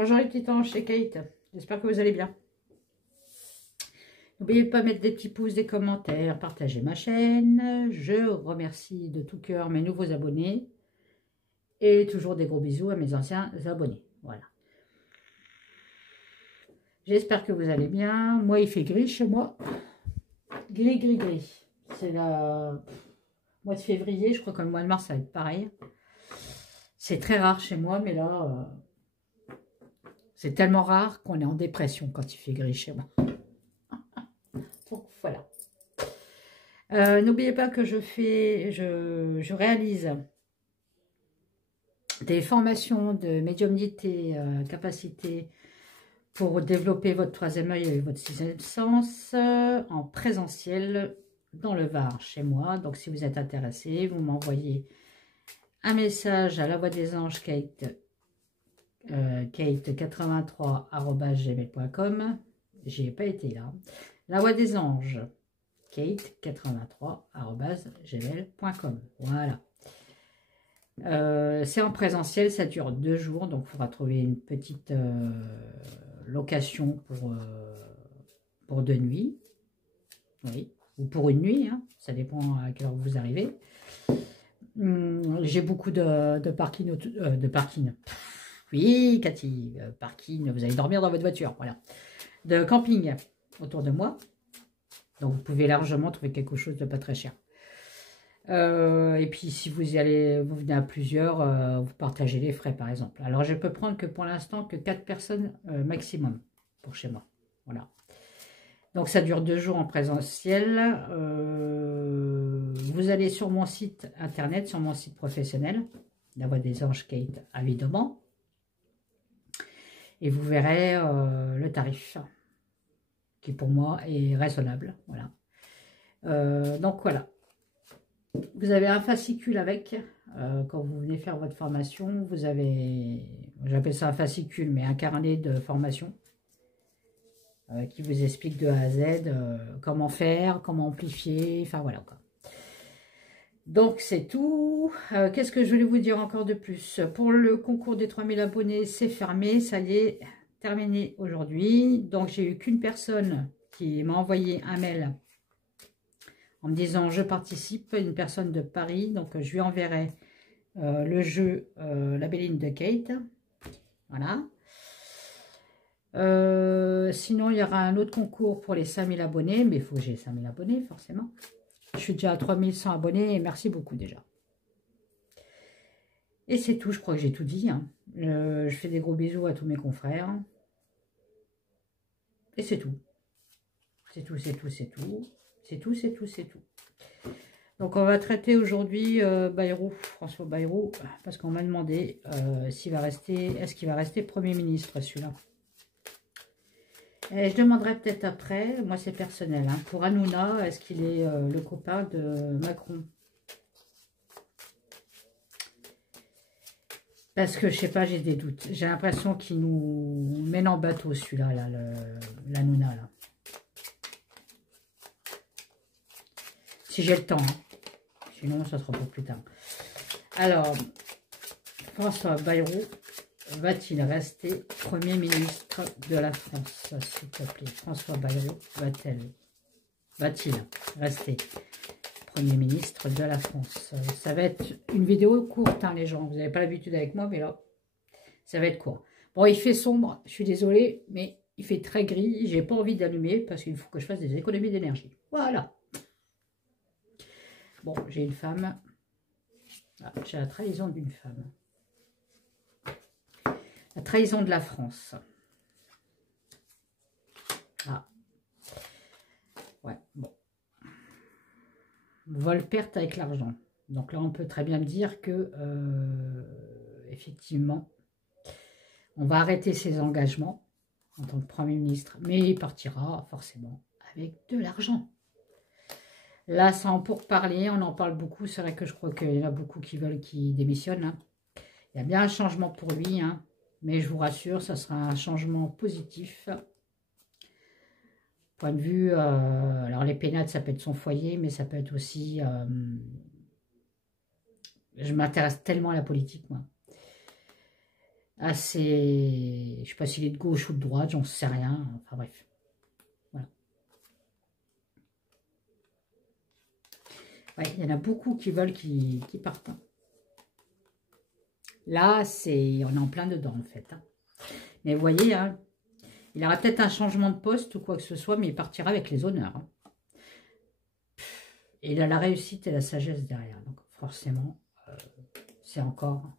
Bonjour les petits anges, c'est Kate. J'espère que vous allez bien. N'oubliez pas de mettre des petits pouces, des commentaires, partager ma chaîne. Je remercie de tout cœur mes nouveaux abonnés. Et toujours des gros bisous à mes anciens abonnés. Voilà. J'espère que vous allez bien. Moi, il fait gris chez moi. Gris, gris, gris. C'est le mois de février. Je crois que le mois de mars, ça va être pareil. C'est très rare chez moi, mais là... c'est tellement rare qu'on est en dépression quand il fait gris chez moi. Donc voilà. N'oubliez pas que je réalise des formations de médiumnité, capacité pour développer votre troisième œil et votre sixième sens en présentiel dans le Var chez moi. Donc si vous êtes intéressé, vous m'envoyez un message à la voix des anges Kate. Kate83@gmail.com. J'y ai pas été là. La voix des anges Kate83@gmail.com. Voilà. C'est en présentiel, ça dure 2 jours, donc il faudra trouver une petite location pour 2 nuits. Oui, ou pour une nuit, hein, ça dépend à quelle heure vous arrivez. J'ai beaucoup de parking. Oui, Cathy, parking, vous allez dormir dans votre voiture, voilà. De camping autour de moi. Donc, vous pouvez largement trouver quelque chose de pas très cher. Et puis, si vous venez à plusieurs, vous partagez les frais, par exemple. Alors, je peux prendre que pour l'instant, que 4 personnes maximum pour chez moi. Voilà. Donc, ça dure 2 jours en présentiel. Vous allez sur mon site internet, sur mon site professionnel, la voix des anges Kate, évidemment. Et vous verrez le tarif, qui pour moi est raisonnable. Voilà. Donc voilà. Vous avez un fascicule avec, quand vous venez faire votre formation, vous avez, j'appelle ça un fascicule, mais un carnet de formation, qui vous explique de A à Z comment faire, comment amplifier, enfin voilà quoi. Donc c'est tout. Qu'est-ce que je voulais vous dire encore de plus? Pour le concours des 3000 abonnés, c'est fermé, ça y est, terminé aujourd'hui. Donc j'ai eu qu'une personne qui m'a envoyé un mail en me disant je participe, une personne de Paris. Donc je lui enverrai le jeu La Béline de Kate. Voilà. Sinon il y aura un autre concours pour les 5000 abonnés, mais il faut que j'ai 5000 abonnés forcément. Je suis déjà à 3100 abonnés et merci beaucoup déjà. Et c'est tout, je crois que j'ai tout dit. Hein. Je fais des gros bisous à tous mes confrères. Et c'est tout. C'est tout, c'est tout, c'est tout. C'est tout, c'est tout, c'est tout. Donc on va traiter aujourd'hui Bayrou, François Bayrou, parce qu'on m'a demandé s'il va rester, est-ce qu'il va rester Premier ministre celui-là. Et je demanderai peut-être après, moi c'est personnel, hein, pour Hanouna, est-ce qu'il est le copain de Macron? Parce que je sais pas, j'ai des doutes. J'ai l'impression qu'il nous mène en bateau celui-là, là, l'Hanouna là. Si j'ai le temps, hein. Sinon ça sera pour plus tard. Alors, François Bayrou va-t-il rester Premier ministre de la France, s'il te plaît? François Bayrou va-t-il rester Premier ministre de la France? Ça va être une vidéo courte, hein, les gens. Vous n'avez pas l'habitude avec moi, mais là, ça va être court. Bon, il fait sombre, je suis désolée, mais il fait très gris. J'ai pas envie d'allumer parce qu'il faut que je fasse des économies d'énergie. Voilà. Bon, j'ai une femme. Ah, j'ai la trahison d'une femme. La trahison de la France. Ah. Ouais, bon. Vol-perte avec l'argent. Donc là, on peut très bien me dire que, effectivement, on va arrêter ses engagements en tant que Premier ministre. Mais il partira forcément avec de l'argent. Là, c'est en pourparlers, on en parle beaucoup. C'est vrai que je crois qu'il y en a beaucoup qui veulent qu'il démissionne. Hein. Il y a bien un changement pour lui, hein. Mais je vous rassure, ça sera un changement positif. Point de vue, alors les pénates, ça peut être son foyer, mais ça peut être aussi... je m'intéresse tellement à la politique, moi. assez... Je ne sais pas s'il est de gauche ou de droite, j'en sais rien. Enfin bref. Voilà. Ouais, il y en a beaucoup qui veulent qui partent. Là, on est en plein dedans en fait. Mais vous voyez, hein, il aura peut-être un changement de poste ou quoi que ce soit, mais il partira avec les honneurs. Hein. Et il a la réussite et la sagesse derrière. Donc forcément, c'est encore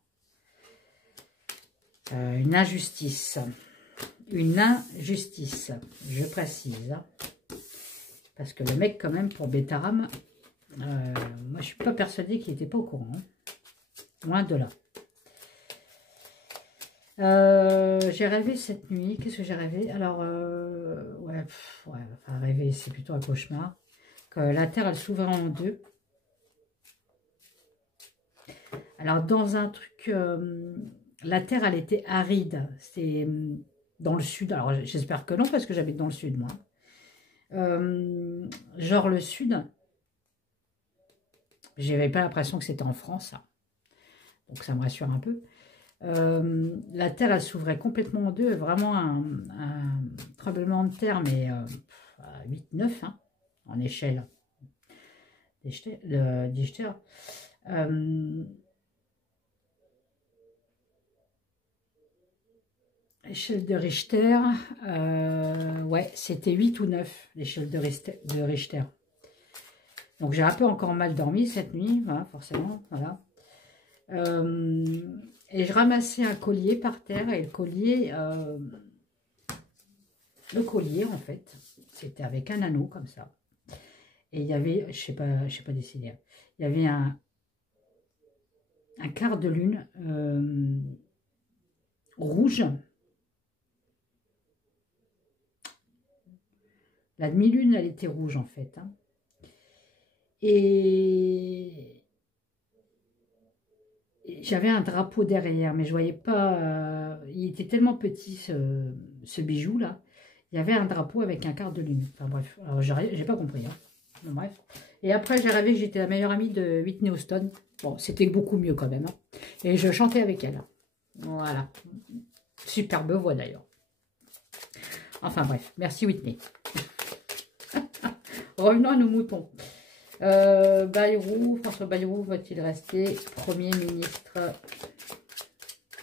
une injustice. Une injustice, je précise. Hein. Parce que le mec, quand même, pour Bétaram, moi, je suis pas persuadée qu'il n'était pas au courant. Hein. Loin de là. J'ai rêvé cette nuit. Qu'est-ce que j'ai rêvé? Alors, ouais, enfin, rêver, c'est plutôt un cauchemar. Que la Terre, elle s'ouvrait en deux. Alors, dans un truc, la Terre, elle était aride. C'est dans le sud. Alors, j'espère que non, parce que j'habite dans le sud, moi. Genre le sud. J'avais pas l'impression que c'était en France. Hein. Donc, ça me rassure un peu. La Terre, elle s'ouvrait complètement en deux. Vraiment un tremblement de terre, mais 8-9 hein, en échelle. Richter. Échelle de Richter, ouais, c'était 8 ou 9, l'échelle de Richter. Donc j'ai un peu encore mal dormi cette nuit, voilà, forcément, voilà. Et je ramassais un collier par terre, et le collier en fait, c'était avec un anneau comme ça. Et il y avait, je sais pas décider, il y avait un quart de lune rouge. La demi-lune, elle était rouge en fait. Hein. Et j'avais un drapeau derrière, mais je voyais pas. Il était tellement petit ce bijou là. Il y avait un drapeau avec un quart de lune. Enfin bref, alors j'ai pas compris. Hein. Bon, bref. Et après, j'ai rêvé que j'étais la meilleure amie de Whitney Houston. Bon, c'était beaucoup mieux quand même. Hein. Et je chantais avec elle. Voilà. Superbe voix d'ailleurs. Enfin bref, merci Whitney. Revenons à nos moutons. Bayrou, François Bayrou va-t-il rester Premier ministre?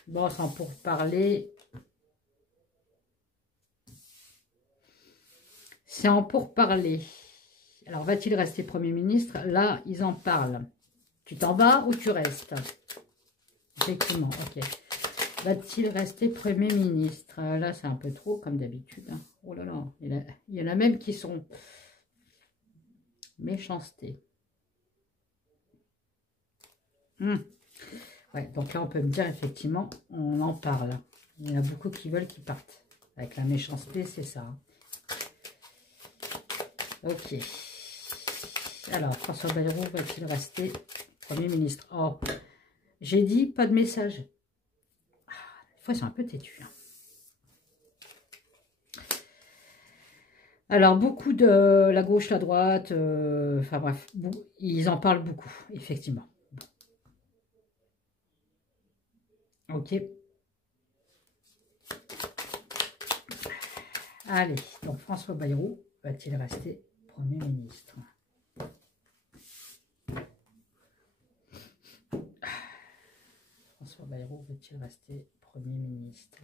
Bon, sans pour parler. C'est en pourparler. Alors, va-t-il rester Premier ministre? Là, ils en parlent. Tu t'en vas ou tu restes? Effectivement, ok. Va-t-il rester Premier ministre? Là, c'est un peu trop, comme d'habitude. Oh là là, il y en a même qui sont... Méchanceté. Ouais, donc là, on peut me dire, effectivement, on en parle. Il y en a beaucoup qui veulent qu'ils partent. Avec la méchanceté, c'est ça. Ok. Alors, François Bayrou va-t-il rester Premier ministre? Oh, j'ai dit pas de message. Des fois, c'est un peu têtu. Hein. Alors, beaucoup de la gauche, la droite, enfin bref, ils en parlent beaucoup, effectivement. Ok. Allez, donc François Bayrou va-t-il rester Premier ministre? François Bayrou va-t-il rester Premier ministre?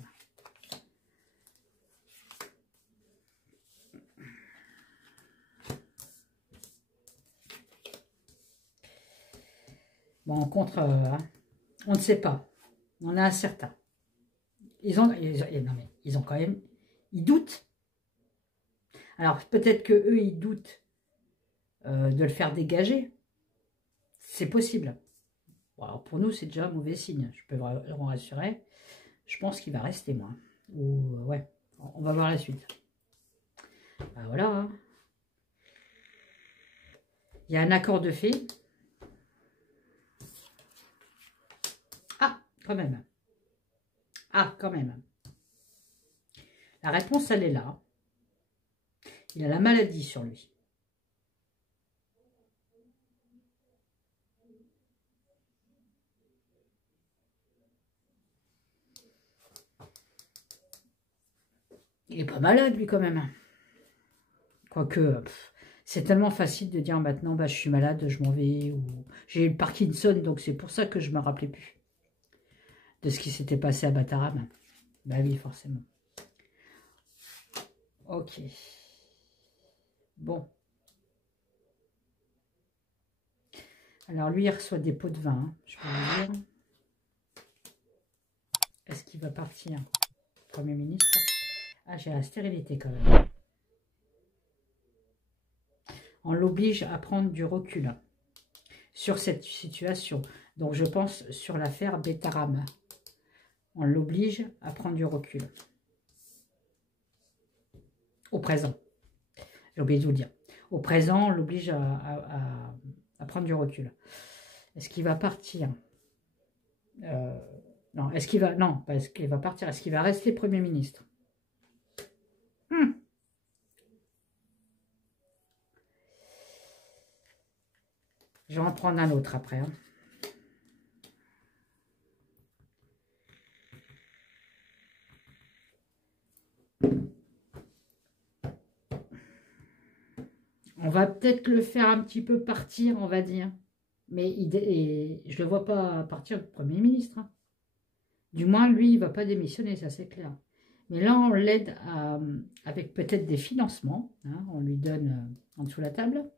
Bon, contre, on ne sait pas. On est incertain. Ils ont quand même, ils doutent. Alors, peut-être que eux, ils doutent de le faire dégager. C'est possible. Bon, alors pour nous, c'est déjà un mauvais signe. Je peux vous rassurer. Je pense qu'il va rester, moi. Ou, ouais, on va voir la suite. Ben voilà. Hein. Il y a un accord de fait. Ah, quand même. Ah, quand même. La réponse, elle est là. Il a la maladie sur lui. Il est pas malade, lui, quand même. Quoique, c'est tellement facile de dire maintenant, bah, je suis malade, je m'en vais. Ou j'ai eu le Parkinson, donc c'est pour ça que je me rappelais plus de ce qui s'était passé à Bataram. Bah oui, forcément. Ok. Bon. Alors, lui, il reçoit des pots de vin, hein, je peux vous dire. Est-ce qu'il va partir, Premier ministre? Ah, j'ai la stérilité quand même. On l'oblige à prendre du recul sur cette situation. Donc, je pense sur l'affaire Betaram. On l'oblige à prendre du recul. Au présent. J'ai oublié de vous le dire. Au présent, on l'oblige à prendre du recul. Est-ce qu'il va partir non, est-ce qu'il va... Non, pas est-ce qu'il va partir. Est-ce qu'il va rester Premier ministre? Je vais en prendre un autre après. Hein. On va peut-être le faire un petit peu partir, on va dire. Mais je ne le vois pas partir le Premier ministre. Hein. Du moins, lui, il ne va pas démissionner, ça c'est clair. Mais là, on l'aide avec peut-être des financements. Hein, on lui donne en dessous de la table.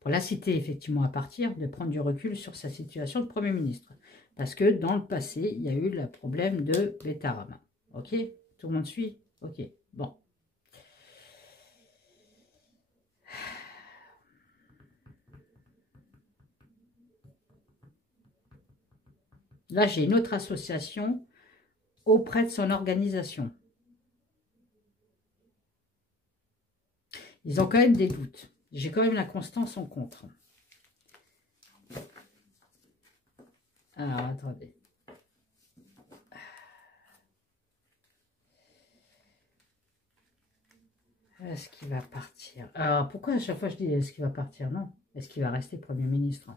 Pour l'inciter effectivement à partir, de prendre du recul sur sa situation de Premier ministre. Parce que dans le passé, il y a eu le problème de Betaram. Ok? Tout le monde suit? Ok, bon. Là, j'ai une autre association auprès de son organisation. Ils ont quand même des doutes. J'ai quand même la constance en contre. Alors, attendez. Est-ce qu'il va partir? Alors, pourquoi à chaque fois je dis est-ce qu'il va partir? Non. Est-ce qu'il va rester Premier ministre?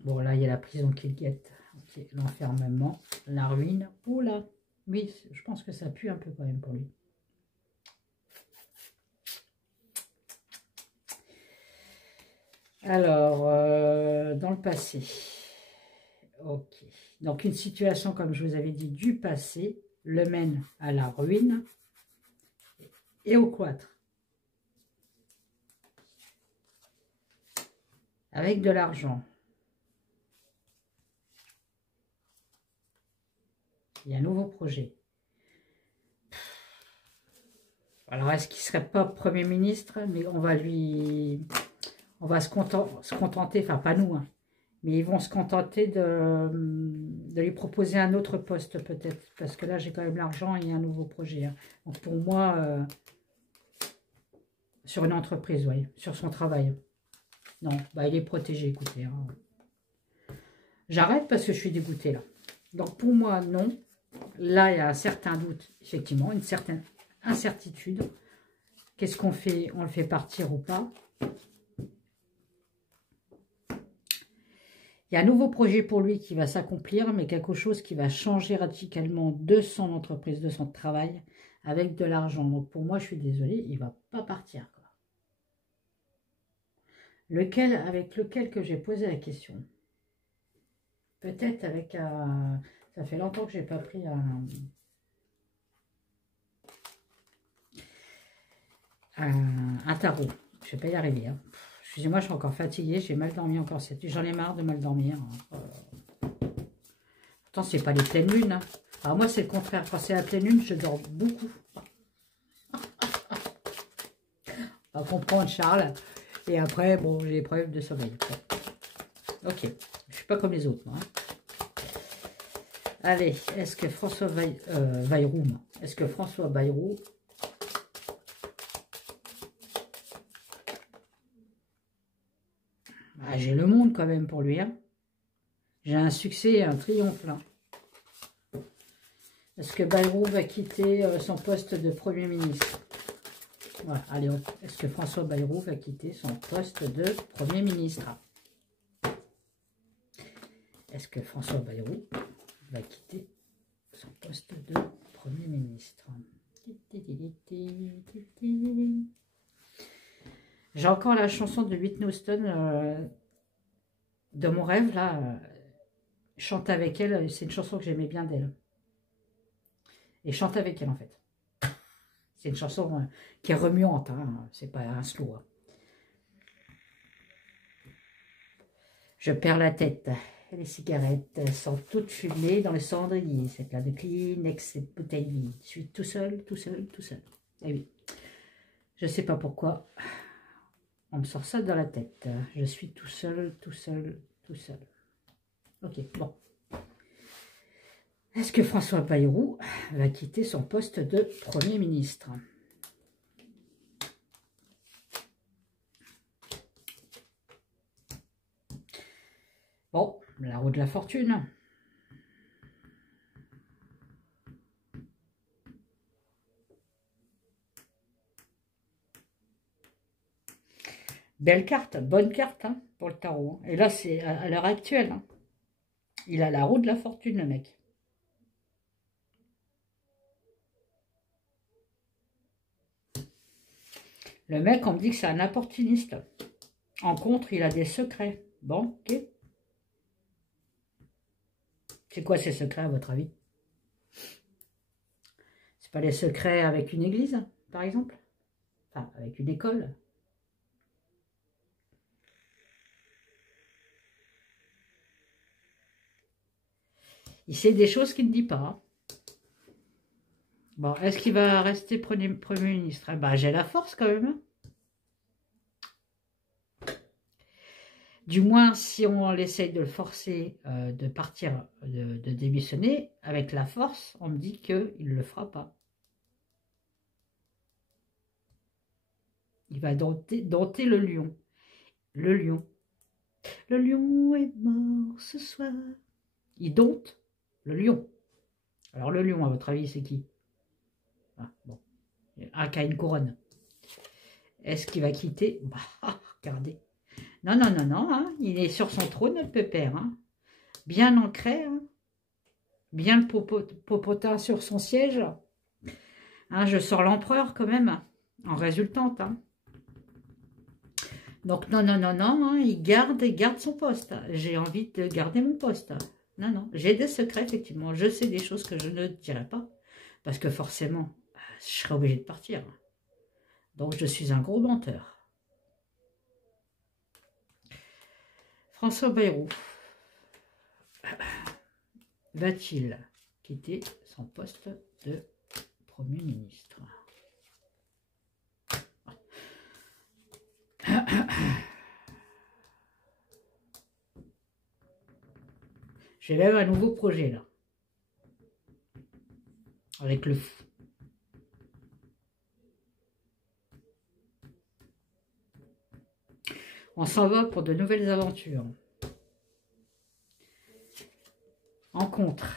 Bon, là, il y a la prison qui le guette. Okay. L'enfermement, la ruine. Oula. Oui, je pense que ça pue un peu quand même pour lui. Alors, dans le passé. Ok. Donc, une situation, comme je vous avais dit, du passé, le mène à la ruine et au cloître. Avec de l'argent. Il y a un nouveau projet. Alors, est-ce qu'il ne serait pas Premier ministre? Mais on va se contenter, enfin pas nous, hein, mais ils vont se contenter de lui proposer un autre poste peut-être. Parce que là, j'ai quand même l'argent et un nouveau projet. Hein. Donc pour moi, sur une entreprise, oui, sur son travail. Non, bah il est protégé, écoutez. Hein. J'arrête parce que je suis dégoûtée là. Donc pour moi, non. Là, il y a un certain doute, effectivement, une certaine incertitude. Qu'est-ce qu'on fait? On le fait partir ou pas? Il y a un nouveau projet pour lui qui va s'accomplir, mais quelque chose qui va changer radicalement de son entreprise, de son travail, avec de l'argent. Donc pour moi, je suis désolée, il ne va pas partir. Quoi. Avec lequel que j'ai posé la question? Peut-être avec un... Ça fait longtemps que je n'ai pas pris un tarot. Je ne vais pas y arriver. Hein. Excusez-moi, je suis encore fatiguée. J'ai mal dormi encore. J'en ai marre de mal dormir. Pourtant, ce n'est pas les pleines lunes. Hein. Alors moi, c'est le contraire. Quand c'est la pleine lune, je dors beaucoup. On va comprendre, Charles. Et après, bon, j'ai des problèmes de sommeil. Ok. Je ne suis pas comme les autres, moi. Hein. Allez, est-ce que François Bayrou, est-ce que François Bayrou j'ai le monde quand même pour lui. Hein. J'ai un succès et un triomphe là. Est-ce que Bayrou va quitter son poste de Premier ministre? Voilà, allez, est-ce que François Bayrou va quitter son poste de Premier ministre? Est-ce que François Bayrou va quitter J'ai encore la chanson de Whitney Houston de mon rêve, là. Chante avec elle, c'est une chanson que j'aimais bien d'elle. Et chante avec elle, en fait. C'est une chanson qui est remuante, hein. C'est pas un slow. Hein. Je perds la tête. Les cigarettes sont toutes fumées dans le cendrier. Cette là de Kleenex, cette bouteille vide. Je suis tout seul, tout seul, tout seul. Eh oui. Je sais pas pourquoi. On me sort ça dans la tête. Je suis tout seul, tout seul, tout seul. Ok, bon. Est-ce que François Bayrou va quitter son poste de Premier ministre? Bon, la roue de la fortune. Belle carte, bonne carte hein, pour le tarot. Hein. Et là, c'est à l'heure actuelle. Hein. Il a la roue de la fortune, le mec. Le mec, on me dit que c'est un opportuniste. En contre, il a des secrets. Bon, ok. C'est quoi ces secrets, à votre avis? C'est pas les secrets avec une église, par exemple? Enfin, avec une école? Il sait des choses qu'il ne dit pas. Bon, est-ce qu'il va rester Premier ministre? Bah, j'ai la force quand même. Du moins, si on essaye de le forcer de partir, de démissionner, avec la force, on me dit qu'il ne le fera pas. Il va dompter le lion. Le lion. Le lion est mort ce soir. Il dompte le lion. Alors le lion, à votre avis, c'est qui? Ah, bon. Un qui a une couronne. Est-ce qu'il va quitter? Bah, regardez. Non, non, non, non. Hein. Il est sur son trône, notre pépère. Hein. Bien ancré. Hein. Bien le popotin sur son siège. Hein, je sors l'empereur quand même. En résultante. Hein. Donc non, non, non, non. Hein. Il garde son poste. J'ai envie de garder mon poste. Non, non. J'ai des secrets, effectivement. Je sais des choses que je ne dirai pas. Parce que forcément, je serai obligé de partir. Donc je suis un gros menteur. François Bayrou va-t-il quitter son poste de Premier ministre? J'ai même un nouveau projet là. Avec le fou. On s'en va pour de nouvelles aventures. En contre.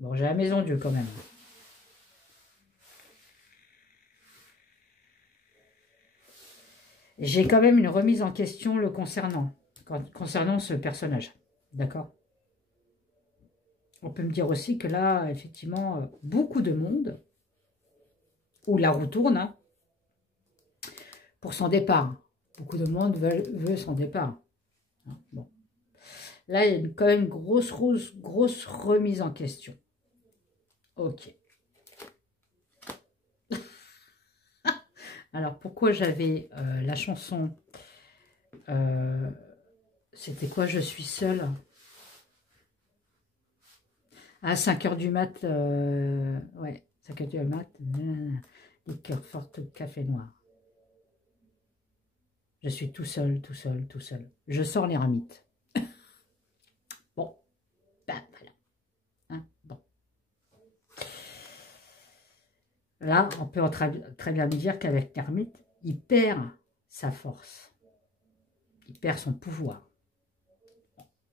Bon, j'ai la maison Dieu quand même. J'ai quand même une remise en question le concernant ce personnage. D'accord? On peut me dire aussi que là, effectivement, beaucoup de monde, où la roue tourne, hein, pour son départ. Beaucoup de monde veut son départ. Bon. Là, il y a quand même une grosse remise en question. Ok. Alors, pourquoi j'avais la chanson c'était quoi? Je suis seule. À 5 h du mat. Ouais, 5 h du mat. Liqueur forte, café noir. Je suis tout seul, tout seul, tout seul. Je sors l'éremite. Bon, ben voilà. Hein, bon. Là, on peut très bien dire qu'avec l'ermite, il perd sa force. Il perd son pouvoir.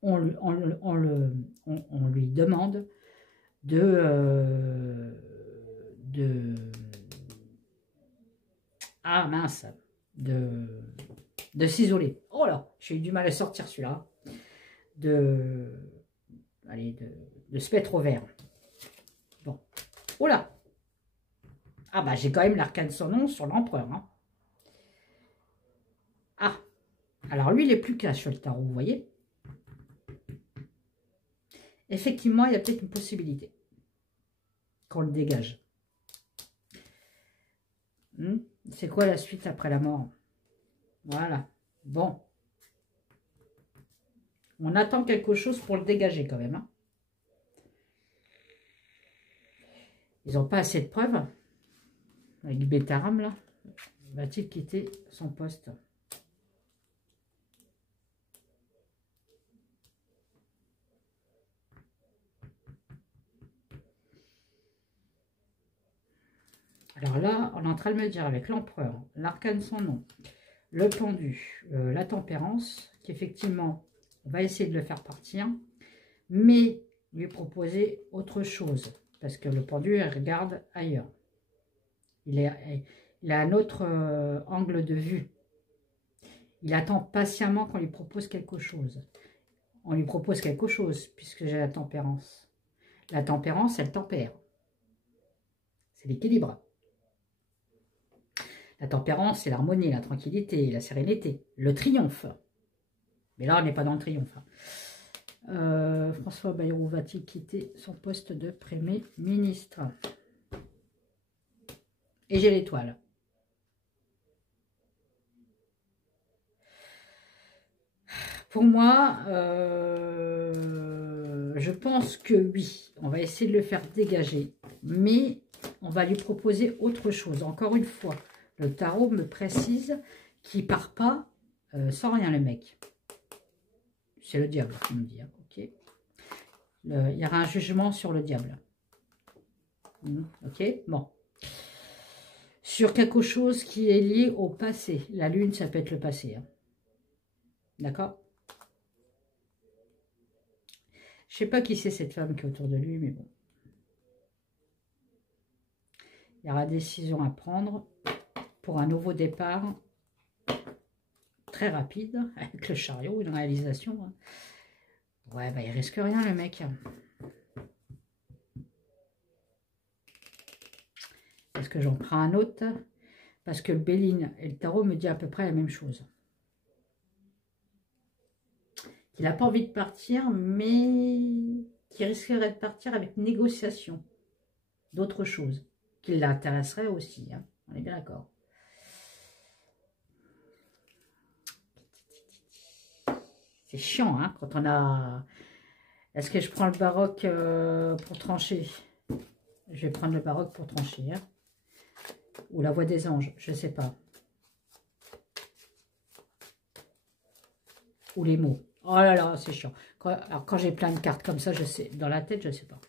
On lui demande ah mince, de s'isoler. Oh là, j'ai eu du mal à sortir celui-là. De se mettre au vert. Bon, oh là, Ah bah j'ai quand même l'arcane de son nom sur l'empereur. Hein. Ah, alors lui il est plus cash sur le tarot, vous voyez. Effectivement, il y a peut-être une possibilité qu'on le dégage. C'est quoi la suite après la mort? Voilà. Bon. On attend quelque chose pour le dégager quand même. Hein. Ils n'ont pas assez de preuves. Avec Bétaram, là. Va-t-il quitter son poste? Alors là, on est en train de me dire avec l'empereur, l'arcane sans nom, le pendu, la tempérance, qu'effectivement, on va essayer de le faire partir, mais lui proposer autre chose, parce que le pendu, il regarde ailleurs. Il a un autre angle de vue. Il attend patiemment qu'on lui propose quelque chose. On lui propose quelque chose, puisque j'ai la tempérance. La tempérance, elle tempère. C'est l'équilibre. La tempérance, c'est l'harmonie, la tranquillité, la sérénité, le triomphe. Mais là, on n'est pas dans le triomphe. François Bayrou va-t-il quitter son poste de Premier ministre? Et j'ai l'étoile. Pour moi, je pense que oui. On va essayer de le faire dégager. Mais on va lui proposer autre chose. Encore une fois, le tarot me précise qu'il ne part pas sans rien, le mec. C'est le diable, on me dit. Hein, okay. Il y aura un jugement sur le diable. Ok, bon. Sur quelque chose qui est lié au passé. La lune, ça peut être le passé. Hein. D'accord? Je ne sais pas qui c'est cette femme qui est autour de lui, mais bon. Il y aura des décisions à prendre pour un nouveau départ très rapide, avec le chariot, une réalisation. Hein. Ouais, bah il risque rien le mec. Est-ce que j'en prends un autre? Parce que le Béline et le tarot me dit à peu près la même chose. Il n'a pas envie de partir, mais qui risquerait de partir avec négociation d'autres choses, qui l'intéresserait aussi. Hein. On est bien d'accord. C'est chiant, hein, quand on a... Est-ce que je prends le baroque pour trancher? Je vais prendre le baroque pour trancher. Hein. Ou la voix des anges, je ne sais pas. Ou les mots. Oh là là, c'est chiant. Alors quand j'ai plein de cartes comme ça, je sais. Dans la tête, je ne sais pas.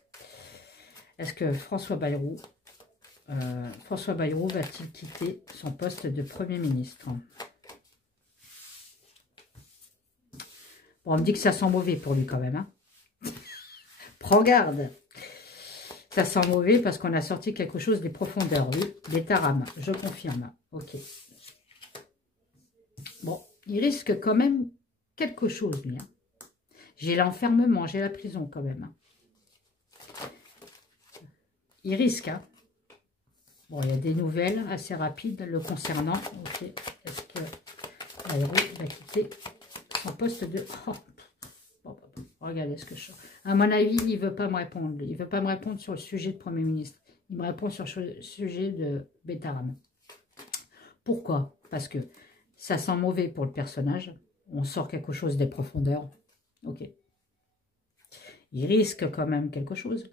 Est-ce que François Bayrou va-t-il quitter son poste de Premier ministre? Bon, on me dit que ça sent mauvais pour lui quand même. Hein. Prends garde. Ça sent mauvais parce qu'on a sorti quelque chose des profondeurs. Oui, des tarames, je confirme. Ok. Bon, il risque quand même quelque chose, lui. Hein. J'ai l'enfermement, j'ai la prison quand même. Hein. Il risque. Hein. Bon, il y a des nouvelles assez rapides le concernant. Ok. Est-ce que Bayrou va quitter son poste de... Oh. Bon, regardez ce que je... À mon avis, il ne veut pas me répondre. Il ne veut pas me répondre sur le sujet de Premier ministre. Il me répond sur le sujet de Bétaram. Pourquoi? Parce que ça sent mauvais pour le personnage. On sort quelque chose des profondeurs. Ok. Il risque quand même quelque chose.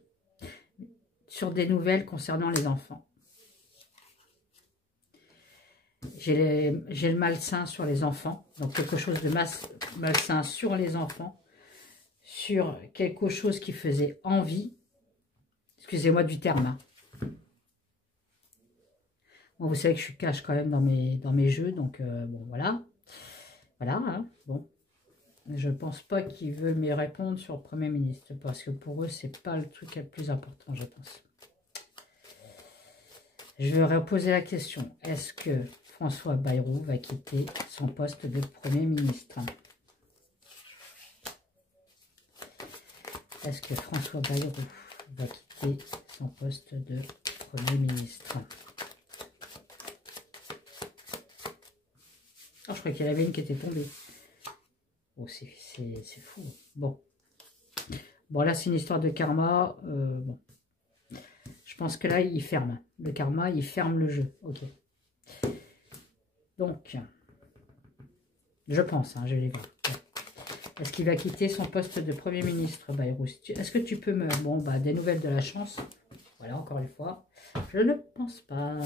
Sur des nouvelles concernant les enfants. J'ai le malsain sur les enfants. Donc quelque chose de malsain sur les enfants. Sur quelque chose qui faisait envie. Excusez-moi du terme. Hein. Bon, vous savez que je suis cash quand même dans mes jeux. Donc bon, voilà. Voilà. Hein, bon. Je pense pas qu'ils veulent me répondre sur le Premier ministre. Parce que pour eux, c'est pas le truc le plus important, je pense. Je vais reposer la question. Est-ce que François Bayrou va quitter son poste de Premier ministre? Est-ce que François Bayrou va quitter son poste de Premier ministre? Oh, je crois qu'il y en avait une qui était tombée. Oh, c'est fou. Bon. Bon, là, c'est une histoire de karma. Bon. Je pense que là, il ferme. Le karma, il ferme le jeu. Ok. Donc, je pense, hein, je vais les voir. Est-ce qu'il va quitter son poste de Premier ministre, Bayrou? Est-ce que tu peux me... Bon, bah, des nouvelles de la chance. Voilà, encore une fois. Je ne pense pas.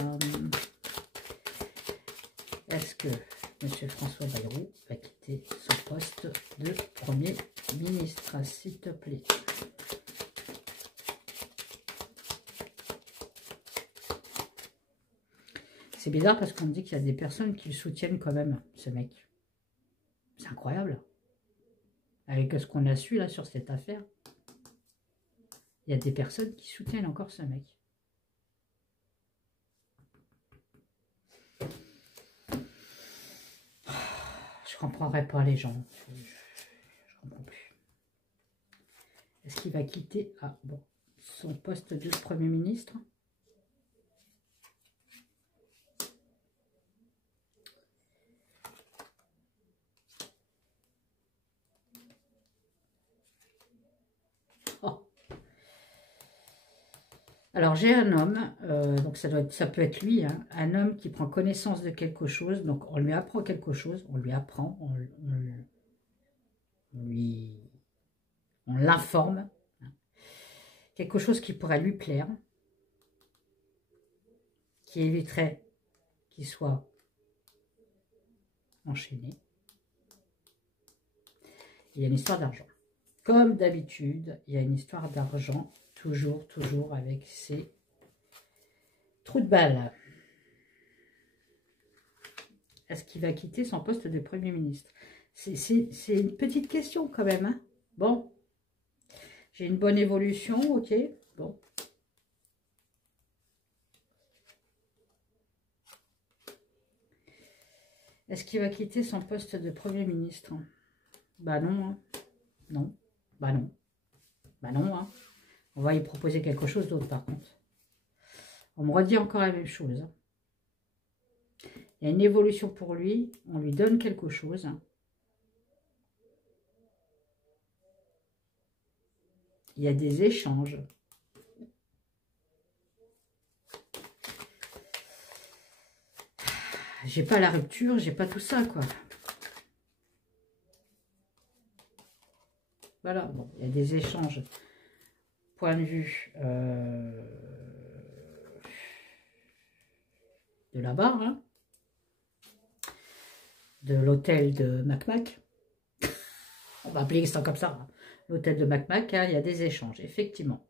Est-ce que M. François Bayrou va quitter son poste de Premier ministre, s'il te plaît? C'est bizarre parce qu'on me dit qu'il y a des personnes qui le soutiennent quand même, ce mec. C'est incroyable. Avec ce qu'on a su là sur cette affaire, il y a des personnes qui soutiennent encore ce mec. Je comprendrai pas les gens. Je comprends plus. Est-ce qu'il va quitter son poste de Premier ministre? Oh. Alors j'ai un homme, donc ça peut être lui, hein, un homme qui prend connaissance de quelque chose, donc on lui apprend quelque chose, on lui apprend, on l'informe, hein, quelque chose qui pourrait lui plaire, qui éviterait qu'il soit enchaîné. Il y a une histoire d'argent. Comme d'habitude, il y a une histoire d'argent, toujours avec ces trous de balles. Est-ce qu'il va quitter son poste de Premier ministre? C'est une petite question quand même. Hein. Bon, j'ai une bonne évolution, ok. Bon. Est-ce qu'il va quitter son poste de Premier ministre? Bah non, hein. Non, bah non. Bah non, hein. On va y proposer quelque chose d'autre par contre. On me redit encore la même chose. Il y a une évolution pour lui, on lui donne quelque chose. Il y a des échanges. J'ai pas la rupture, j'ai pas tout ça, quoi. Voilà, bon, il y a des échanges. Point de vue de la barre, hein, de l'hôtel de Macmac. On va appeler ça comme ça. Hein. L'hôtel de Macmac, hein, il y a des échanges, effectivement.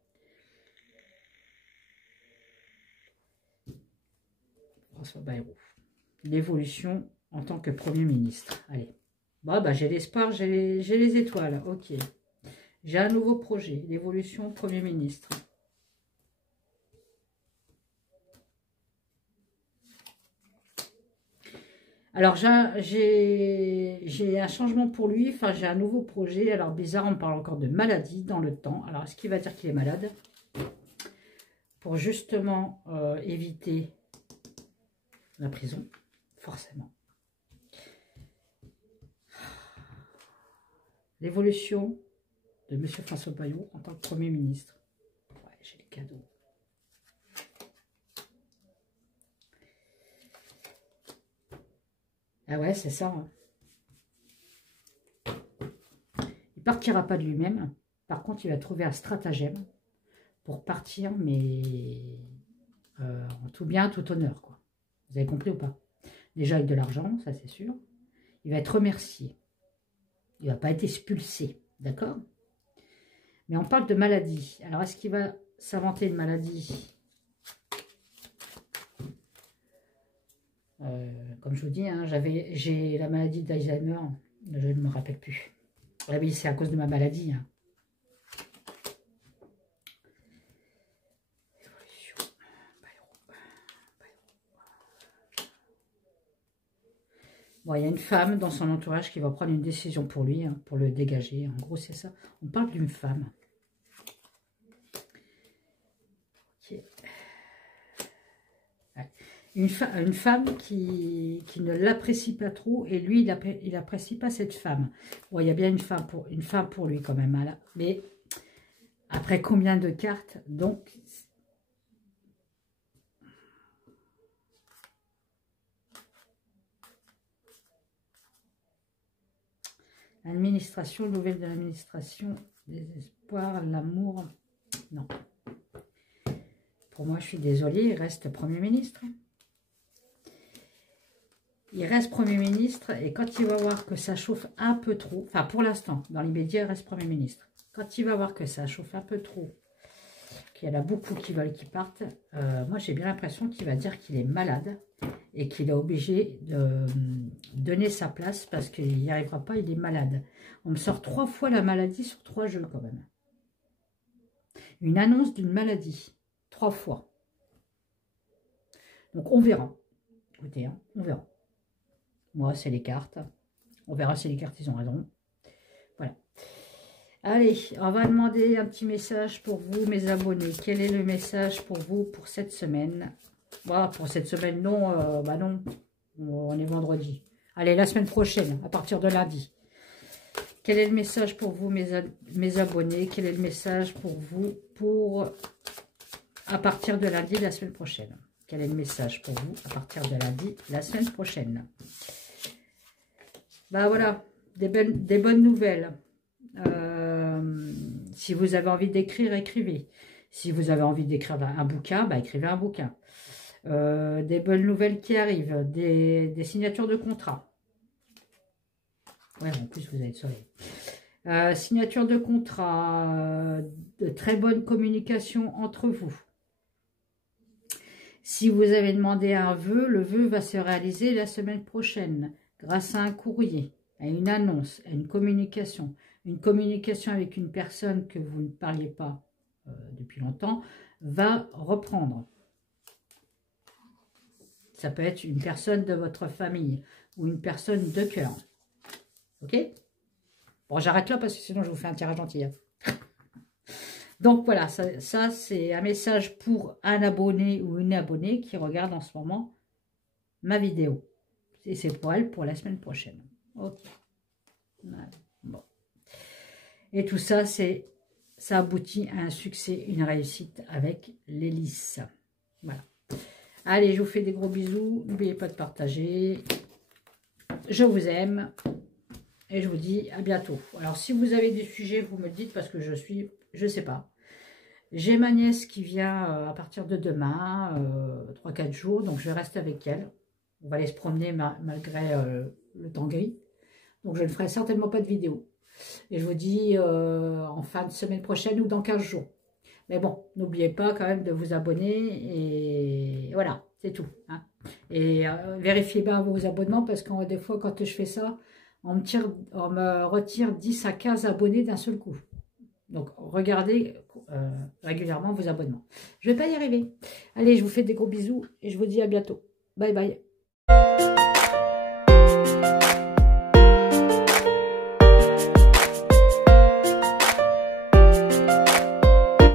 François Bayrou. L'évolution en tant que Premier ministre. Allez. Bon, bah, j'ai l'espoir, j'ai les étoiles. Ok. J'ai un nouveau projet. L'évolution Premier ministre. Alors, j'ai un changement pour lui. Enfin, j'ai un nouveau projet. Alors, bizarre, on parle encore de maladie dans le temps. Alors, est-ce qu'il va dire qu'il est malade? Pour justement éviter la prison, forcément. L'évolution de M. François Bayrou en tant que Premier ministre. Ouais, j'ai les cadeaux. Ah ouais, c'est ça. Hein. Il partira pas de lui-même. Par contre, il va trouver un stratagème pour partir, mais en tout bien, tout honneur, quoi. Vous avez compris ou pas? Déjà avec de l'argent, ça c'est sûr. Il va être remercié. Il ne va pas être expulsé, d'accord? Mais on parle de maladie. Alors, est-ce qu'il va s'inventer une maladie? Comme je vous dis, hein, j'ai la maladie d'Alzheimer. Je ne me rappelle plus. Ah oui, c'est à cause de ma maladie. Hein. Bon, il y a une femme dans son entourage qui va prendre une décision pour lui, hein, pour le dégager. En gros, c'est ça. On parle d'une femme. Ok. Ouais. une femme qui ne l'apprécie pas trop, et lui, il n'apprécie pas cette femme. Bon, il y a bien une femme pour lui quand même, là. Mais après combien de cartes? Donc, administration, nouvelle de l'administration, désespoir, l'amour, non. Pour moi, je suis désolée, il reste Premier ministre. Il reste Premier ministre, et quand il va voir que ça chauffe un peu trop, enfin pour l'instant, dans l'immédiat, il reste Premier ministre. Quand il va voir que ça chauffe un peu trop, qu'il y en a beaucoup qui veulent qu'il parte, moi j'ai bien l'impression qu'il va dire qu'il est malade et qu'il est obligé de donner sa place parce qu'il n'y arrivera pas, il est malade. On me sort 3 fois la maladie sur 3 jeux quand même. Une annonce d'une maladie, 3 fois. Donc on verra. Écoutez, hein, on verra. Moi, c'est les cartes. On verra si les cartes, ils ont raison. Voilà. Allez, on va demander un petit message pour vous, mes abonnés. Quel est le message pour vous pour cette semaine? Voilà, pour cette semaine, non. Bah non, on est vendredi. Allez, la semaine prochaine, à partir de lundi. Quel est le message pour vous, mes abonnés? Quel est le message pour vous à partir de lundi, la semaine prochaine? Quel est le message pour vous à partir de lundi, la semaine prochaine? Bah voilà, des bonnes nouvelles. Si vous avez envie d'écrire, écrivez. Si vous avez envie d'écrire un bouquin, bah écrivez un bouquin. Des bonnes nouvelles qui arrivent, des signatures de contrat. Ouais, en plus vous avez le soleil. Signature de contrat, de très bonne communication entre vous. Si vous avez demandé un vœu, le vœu va se réaliser la semaine prochaine, grâce à un courrier, à une annonce, à une communication avec une personne que vous ne parliez pas depuis longtemps, va reprendre. Ça peut être une personne de votre famille ou une personne de cœur. Ok? Bon, j'arrête là parce que sinon je vous fais un tirage entier. Donc voilà, ça c'est un message pour un abonné ou une abonnée qui regarde en ce moment ma vidéo. Et c'est pour elle pour la semaine prochaine. Ok. Voilà. Bon. Et tout ça, ça aboutit à un succès, une réussite avec l'hélice. Voilà. Allez, je vous fais des gros bisous. N'oubliez pas de partager. Je vous aime. Et je vous dis à bientôt. Alors, si vous avez des sujets, vous me le dites parce que je sais pas. J'ai ma nièce qui vient à partir de demain, 3-4 jours, donc je vais rester avec elle. On va aller se promener malgré le temps gris. Donc je ne ferai certainement pas de vidéo. Et je vous dis en fin de semaine prochaine ou dans 15 jours. Mais bon, n'oubliez pas quand même de vous abonner. Et voilà, c'est tout. Hein. Et vérifiez bien vos abonnements parce que des fois, quand je fais ça, on me retire 10 à 15 abonnés d'un seul coup. Donc, regardez régulièrement vos abonnements. Je ne vais pas y arriver. Allez, je vous fais des gros bisous et je vous dis à bientôt. Bye bye.